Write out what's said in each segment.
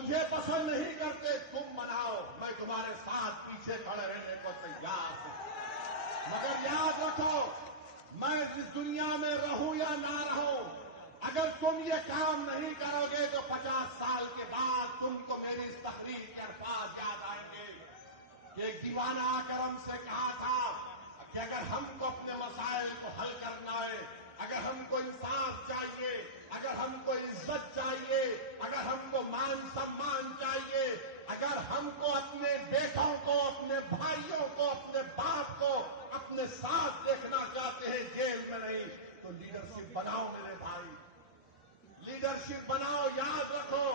مجھے پسند نہیں کرتے تم مناؤ، میں تمہارے ساتھ پیچھے کھڑے رہنے کو تیار ہوں، مگر یاد رکھو میں اس دنیا میں رہوں یا نہ رہوں، اگر تم یہ کام نہیں کرو گے تو 50 سال کے بعد تم کو میری اس تقریر کے الفاظ یاد آئیں گے کہ ایک دیوانہ آ کر ہم سے کہا تھا کہ اگر ہم کو اپنے مسائل کو حل کرنا ہے، اگر ہم کو انصاف چاہیے، اگر ہم کو عزت چاہیے، اگر ہم کو مان سمان چاہیے، اگر ہم کو اپنے بیٹوں کو، اپنے بھائیوں کو، اپنے باپ کو اپنے ساتھ دیکھنا چاہتے ہیں جیل میں نہیں، تو لیڈرشپ بناؤ میرے بھائی، لیڈرشپ بناؤ۔ یاد رکھو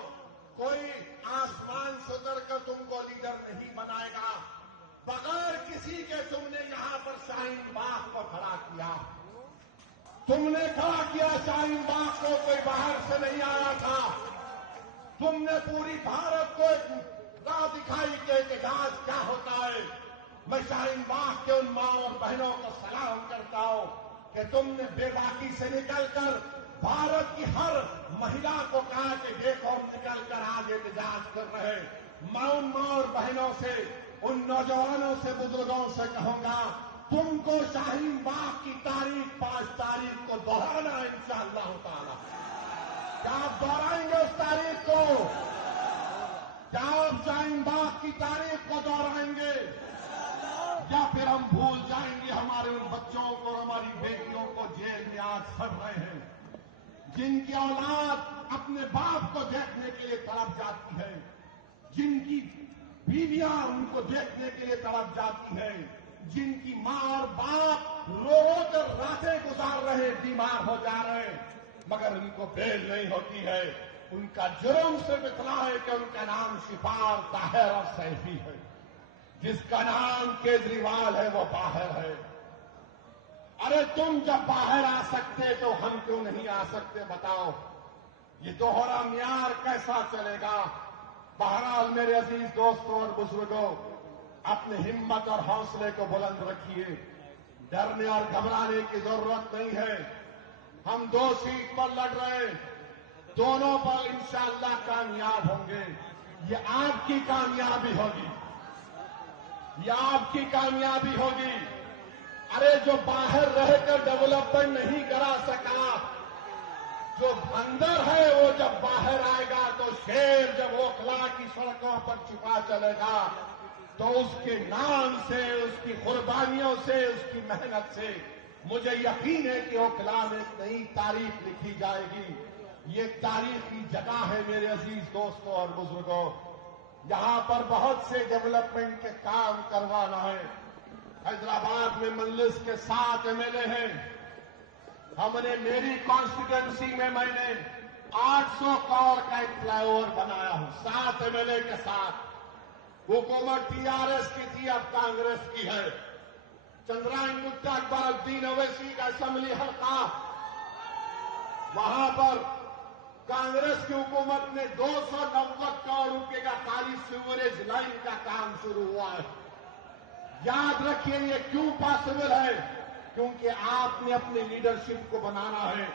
کوئی آسمان سے اتر کر تم کو لیڈر نہیں بنائے گا، بغیر کسی کے تم نے یہاں پر شاہین باغ کو کھڑا کیا، تم نے کھڑا کیا شاہین باغ کو، کوئی باہر سے نہیں آیا تھا، تم نے پوری بھارت کو ایک راہ دکھائی کہ احتجاج کیا ہوتا ہے۔ میں شاہین باغ کے ان ماں اور بہنوں کو سلام کرتا ہوں کہ تم نے بے باکی سے نکل کر بھارت کی ہر مہیلا کو کہا کہ دیکھو ہم نکل کر آج احتجاج کر رہے ہیں۔ میں ان ماں اور بہنوں سے، ان نوجوانوں سے، بزرگوں سے کہوں گا تم کو شاہین باغ کی تاریخ 5 تاریخ کو دہرانا ہے انشاءاللہ تعالی۔ کیا آپ دہرائیں گے اس تاریخ کو؟ کیا آپ شاہین باغ کی تاریخ کو دہرائیں گے؟ یا پھر ہم بھول جائیں گے ہمارے ان بچوں کو اور ہماری بیٹیوں کو جیل میں آج سڑ رہے ہیں، جن کی اولاد اپنے باپ کو دیکھنے کے لیے تڑپ جاتی ہے، جن کی بیویاں ان کو دیکھنے کے لیے تڑپ جاتی ہے، جن کی ماں اور باپ رو رو کر راتیں گزار رہے، بیمار ہو جا رہے ہیں، مگر ان کو بیل نہیں ہوتی ہے۔ ان کا جرم صرف اتنا ہے کہ ان کا نام شفار، طاہر اور سیفی ہے، جس کا نام کیجریوال ہے وہ باہر ہے۔ ارے تم جب باہر آ سکتے تو ہم کیوں نہیں آ سکتے بتاؤ؟ یہ دوہرا معیار کیسا چلے گا؟ بہرحال میرے عزیز دوستوں اور بزرگوں، اپنی ہمت اور حوصلے کو بلند رکھیے، ڈرنے اور گھبرانے کی ضرورت نہیں ہے۔ ہم 2 سیٹ پر لڑ رہے ہیں، دونوں پر انشاءاللہ کامیاب ہوں گے۔ یہ آپ کی کامیابی ہوگی، یہ آپ کی کامیابی ہوگی۔ ارے جو باہر رہ کر ڈیولپمنٹ نہیں کرا سکا، جو اندر ہے وہ جب باہر آئے گا تو شیر جب اوکھلا کی سڑکوں پر چھپا چلے گا تو اس کے نام سے، اس کی قربانیوں سے، اس کی محنت سے مجھے یقین ہے کہ اوکھلا میں ایک نئی تاریخ لکھی جائے گی۔ یہ ایک تاریخی جگہ ہے میرے عزیز دوستوں اور بزرگوں، یہاں پر بہت سے ڈیولپمنٹ کے کام کروانا ہے۔ حیدرآباد میں مجلس کے 7 MLA ہیں، ہم نے میری کانسٹیٹوئنسی میں میں نے 800 کروڑ کا ایک فلائی اوور بنایا ہوں 7 MLA کے ساتھ۔ حکومت TRS کی تھی، اب کانگریس کی ہے۔ چندرائن گٹا اکبر الدین اویسی کا اسمبلی حلقہ، وہاں پر کانگریس کی حکومت نے 290 کروڑ روپے کا خالی سیوریج لائن کا کام شروع ہوا ہے۔ یاد رکھیے یہ کیوں پاسبل ہے؟ کیونکہ آپ نے اپنی لیڈرشپ کو بنانا ہے۔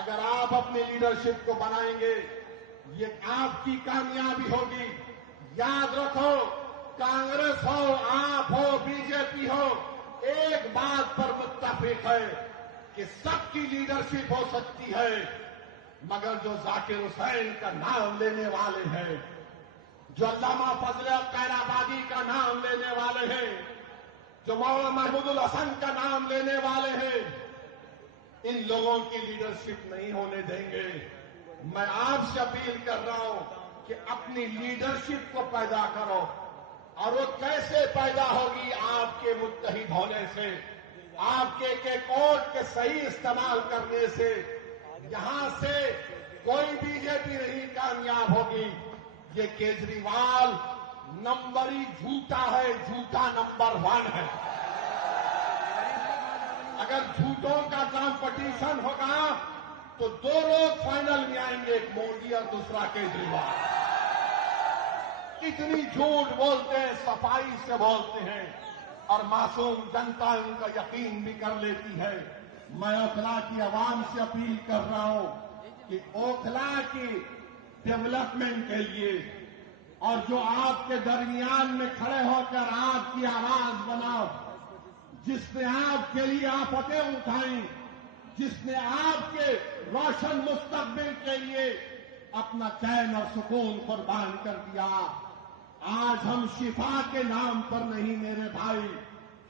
اگر آپ اپنی لیڈرشپ کو بنائیں گے، یہ آپ کی کامیابی ہوگی۔ یاد رکھو، کانگریس ہو، آپ ہو، BJP ہو، ایک بات پر متفق ہے کہ سب کی لیڈرشپ ہو سکتی ہے، مگر جو ذاکر حسین کا نام لینے والے ہیں، جو علامہ فضل خیر آبادی کا نام لینے والے ہیں، جو مولانا محمود الحسن کا نام لینے والے ہیں، ان لوگوں کی لیڈرشپ نہیں ہونے دیں گے۔ میں آپ سے اپیل کر رہا ہوں کہ اپنی لیڈرشپ کو پیدا کرو، اور وہ کیسے پیدا ہوگی؟ آپ کے متحد ہونے سے، آپ کے ایک ووٹ کے صحیح استعمال کرنے سے۔ یہاں سے کوئی BJP نہیں کامیاب ہوگی۔ یہ کیجریوال نمبری جھوٹا ہے، جھوٹا نمبر 1 ہے۔ اگر جھوٹوں کا کمپٹیشن ہوگا تو 2 لوگ فائنل میں آئیں گے، ایک مودی اور دوسرا کیجریوال۔ اتنی جھوٹ بولتے ہیں، صفائی سے بولتے ہیں، اور معصوم جنتا ان کا یقین بھی کر لیتی ہے۔ میں اوکھلا کی عوام سے اپیل کر رہا ہوں کہ اوکھلا کی ڈیولپمنٹ کے لیے، اور جو آپ کے درمیان میں کھڑے ہو کر آپ کی آواز بنا، جس نے آپ کے لیے آفتیں اٹھائیں، جس نے آپ کے روشن مستقبل کے لیے اپنا چین اور سکون قربان کر دیا، آج ہم شفا کے نام پر نہیں میرے بھائی،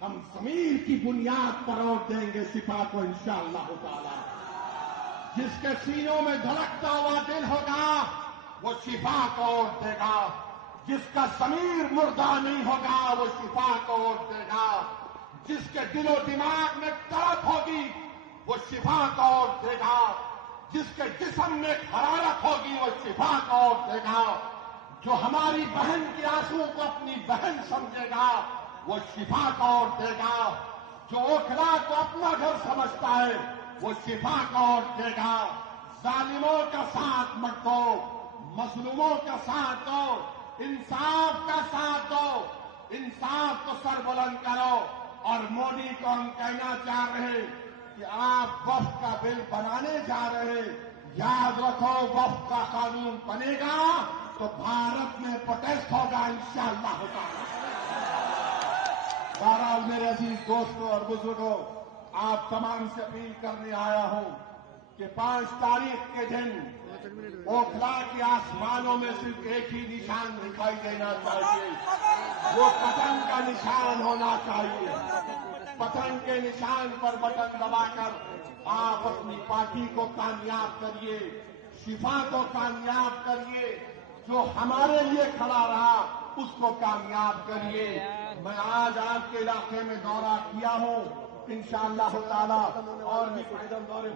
ہم ضمیر کی بنیاد پر ووٹ دیں گے شفا کو انشاءاللہ تعالی۔ جس کے سینوں میں دھڑکتا ہوا دل ہوگا وہ شفا کو ووٹ دے گا، جس کا ضمیر مردہ نہیں ہوگا وہ شفا کو ووٹ دے گا، جس کے دل و دماغ میں تڑپ ہوگی وہ شفا کو ووٹ دے گا، جس کے جسم میں حرارت ہوگی وہ شفا کو ووٹ دے گا، جو ہماری بہن کی آنسو کو اپنی بہن سمجھے گا وہ شفا کا ووٹ دے گا، جو اوکھلا کو اپنا گھر سمجھتا ہے وہ شفا کا ووٹ دے گا۔ ظالموں کا ساتھ مت دو، مظلوموں کا ساتھ دو، انصاف کا ساتھ دو، انصاف کو سر بلند کرو۔ اور مودی کو ہم کہنا چاہ رہے ہیں کہ آپ وفد کا بل بنانے جا رہے ہیں، یاد رکھو وفد کا قانون بنے گا تو بھارت میں پروٹیسٹ ہوگا انشاءاللہ تعالی۔ بہرحال میرے عزیز دوستوں اور بزرگوں، آپ تمام سے اپیل کرنے آیا ہوں کہ 5 تاریخ کے دن اوکھلا کے آسمانوں میں صرف ایک ہی نشان دکھائی دینا چاہیے، وہ پتنگ کا نشان ہونا چاہیے۔ پتنگ کے نشان پر بٹن دبا کر آپ اپنی پارٹی کو کامیاب کریے، شفا کو کامیاب کریے، جو ہمارے لیے کھڑا رہا اس کو کامیاب کریے۔ میں آج آپ کے علاقے میں دورہ کیا ہوں، انشاءاللہ تعالی اور بھی پیدل دورے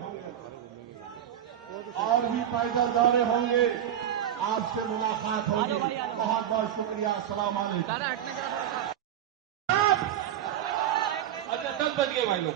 ہوں گے، آپ سے ملاقات ہوگی۔ بہت بہت شکریہ، السلام علیکم۔ اچھا 10 بج گئے بھائی لوگ۔